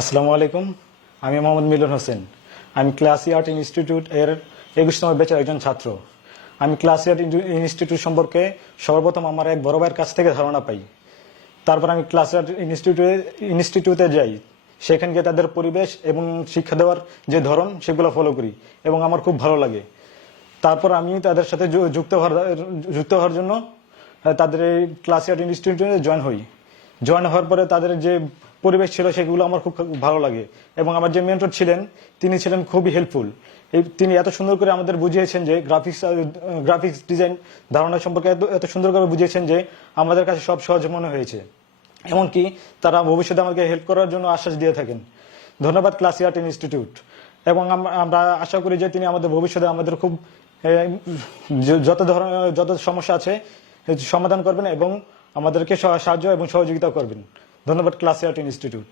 আসসালামু আলাইকুম, আমি মোহাম্মদ মিলন হোসেন। আমি ক্লাসিয়ার্ট ইনস্টিটিউট এর 21তম ব্যাচের একজন ছাত্র। আমি ক্লাসিয়ার্ট ইনস্টিটিউট সম্পর্কে সর্বপ্রথম আমার এক বড় ভাইয়ের কাছ থেকে ধারণা পাই। তারপর আমি ক্লাসিয়ার্ট ইনস্টিটিউটে যাই। সেখানে গিয়ে তাদের পরিবেশ এবং শিক্ষা দেওয়ার যে ধরন সেগুলো ফলো করি এবং আমার খুব ভালো লাগে। তারপর আমি তাদের সাথে যুক্ত হওয়ার জন্য তাদের এই ক্লাসিয়ার্ট ইনস্টিটিউটে জয়েন হওয়ার পরে তাদের যে পরিবেশ ছিল সেগুলো আমার খুব ভালো লাগে এবং আমার যে মেন্টর ছিলেন তিনি ছিলেন খুবই হেল্পফুল। তিনি এত সুন্দর করে আমাদের বুঝিয়েছেন যে গ্রাফিক্স ডিজাইন ধারণা সম্পর্কে এত সুন্দর করে বুঝিয়েছেন যে আমাদের কাছে সব সহজ মনে হয়েছে। এমনকি তারা ভবিষ্যতে আমাকে হেল্প করার জন্য আশ্বাস দিয়ে থাকেন। ধন্যবাদ ক্লাসিয়ার্ট ইনস্টিটিউট। এবং আমরা আশা করি যে তিনি আমাদের ভবিষ্যতে আমাদের খুব যত সমস্যা আছে সমাধান করবেন এবং আমাদেরকে সাহায্য এবং সহযোগিতা করবেন। ধন্যবাদ ক্লাসিয়ার্ট ইনস্টিটিউট।